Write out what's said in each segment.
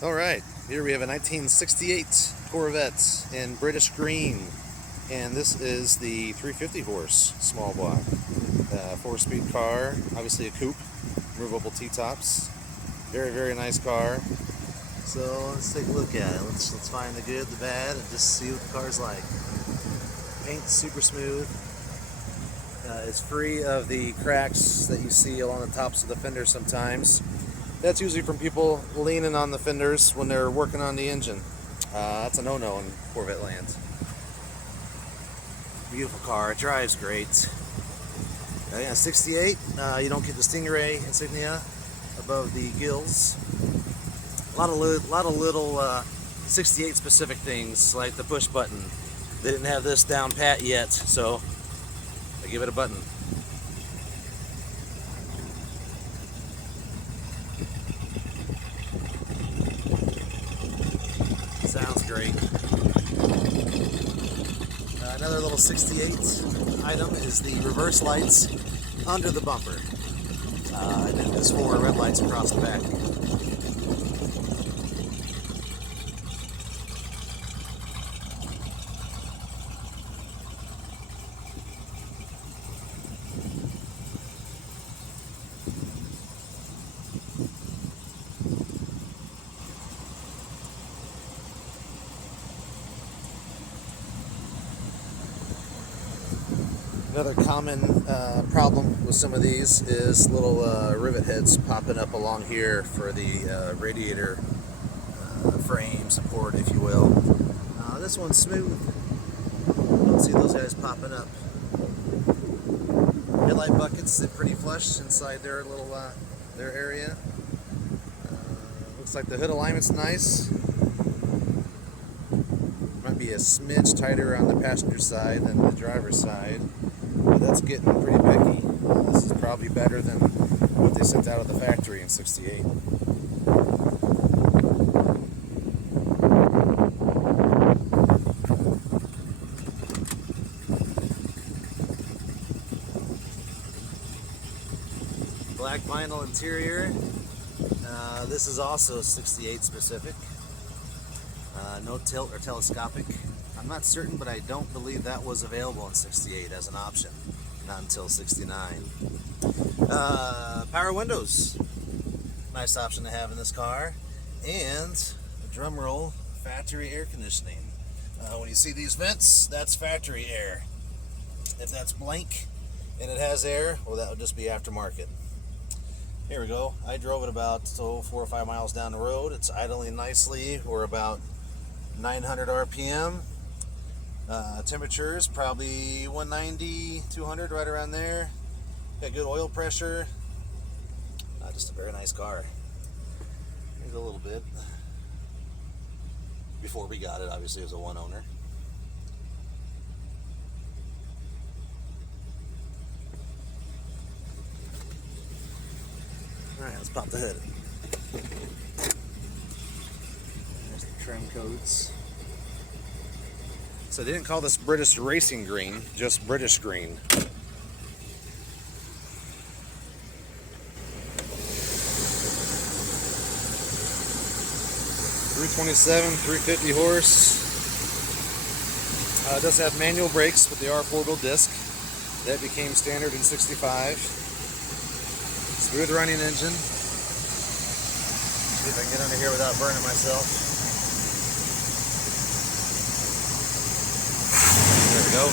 Alright, here we have a 1968 Corvette in British green, and this is the 350 horse small block. 4-speed car, obviously a coupe, removable T-tops. Very, very nice car. So let's take a look at it. Let's find the good, the bad, and just see what the car's like. Paint's super smooth. It's free of the cracks that you see along the tops of the fenders sometimes. That's usually from people leaning on the fenders when they're working on the engine. That's a no-no in Corvette land. Beautiful car, it drives great. Yeah, 68, you don't get the Stingray insignia above the gills. A lot of little 68 specific things, like the push button. They didn't have this down pat yet, so I give it a button. Sounds great. Another little 68 item is the reverse lights under the bumper. And then there's 4 red lights across the back. Another common problem with some of these is little rivet heads popping up along here for the radiator frame support, if you will. This one's smooth. Don't see those guys popping up. Headlight buckets sit pretty flush inside their little their area. Looks like the hood alignment's nice. Might be a smidge tighter on the passenger side than the driver's side. But that's getting pretty picky. This is probably better than what they sent out of the factory in '68. Black vinyl interior. This is also '68 specific. No tilt or telescopic. I'm not certain, but I don't believe that was available in '68 as an option. Not until '69. Power windows. Nice option to have in this car. And, drum roll, factory air conditioning. When you see these vents, that's factory air. If that's blank and it has air, well, that would just be aftermarket. Here we go. I drove it about 4 or 5 miles down the road. It's idling nicely. We're about 900 RPM. Temperatures probably 190, 200, right around there. Got good oil pressure. Just a very nice car. Here's a little bit. Before we got it, obviously it was a one owner. Alright, let's pop the hood. There's the trim codes. So they didn't call this British racing green, just British green. 327, 350 horse. It does have manual brakes with the R4-wheel disc. That became standard in '65. Smooth running engine. See if I can get under here without burning myself. There we go.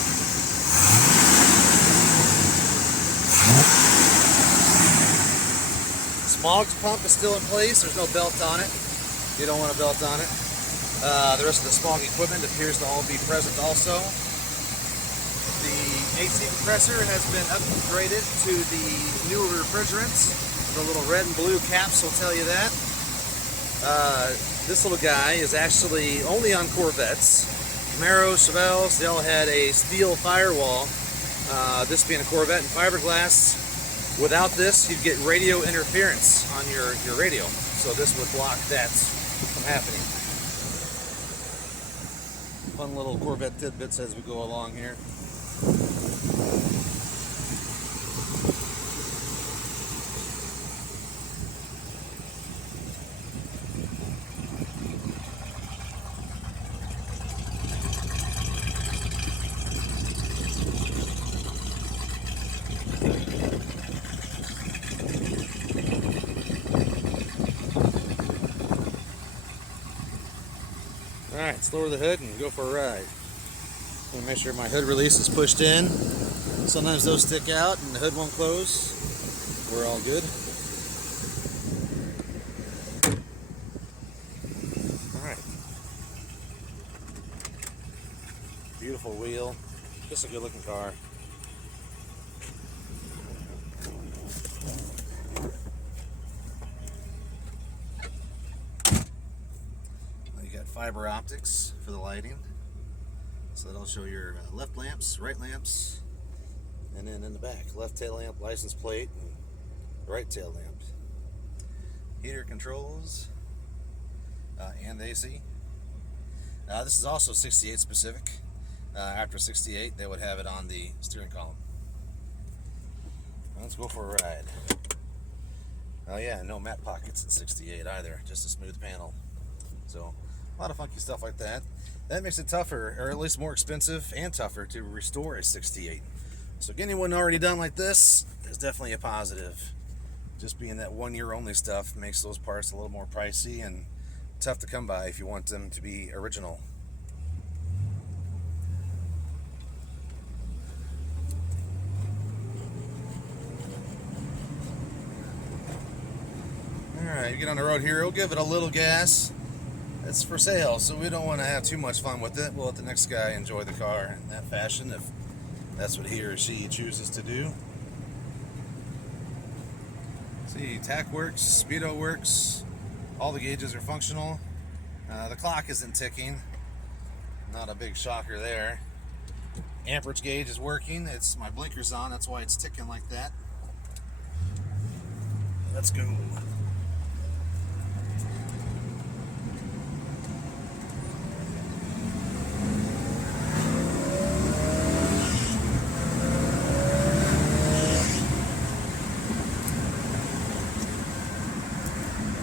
Smog pump is still in place. There's no belt on it. You don't want a belt on it. The rest of the smog equipment appears to all be present also. The AC compressor has been upgraded to the newer refrigerants. The little red and blue caps will tell you that. This little guy is actually only on Corvettes. Camaros, Chevelles, they all had a steel firewall. This being a Corvette in fiberglass. Without this, you'd get radio interference on your radio. So this would block that from happening. Fun little Corvette tidbits as we go along here. Alright, let's lower the hood and go for a ride. I'm going to make sure my hood release is pushed in. Sometimes those stick out and the hood won't close. We're all good. Alright. Beautiful wheel. Just a good looking car. You got fiber optics for the lighting. So that'll show your left lamps, right lamps, and then in the back, left tail lamp, license plate, and right tail lamp. Heater controls, and AC. This is also 68 specific. After 68, they would have it on the steering column. Let's go for a ride. Oh yeah, no matte pockets in 68 either, just a smooth panel. So a lot of funky stuff like that. That makes it tougher, or at least more expensive and tougher to restore a 68. So getting one already done like this is definitely a positive. Just being that 1 year only stuff makes those parts a little more pricey and tough to come by if you want them to be original. Alright, you get on the road here, we'll give it a little gas. It's for sale, so we don't want to have too much fun with it. We'll let the next guy enjoy the car in that fashion if that's what he or she chooses to do. See, tach works, speedo works, all the gauges are functional. The clock isn't ticking, not a big shocker there. Amperage gauge is working, it's my blinkers on, that's why it's ticking like that. Let's go.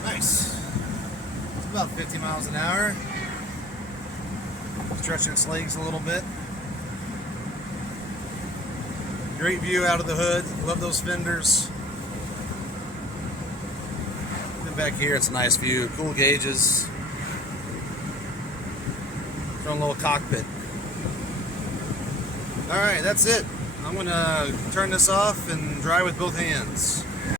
Nice. It's about 50 miles an hour. Stretching its legs a little bit. Great view out of the hood. Love those fenders. And back here, it's a nice view. Cool gauges. Front little cockpit. Alright, that's it. I'm going to turn this off and drive with both hands.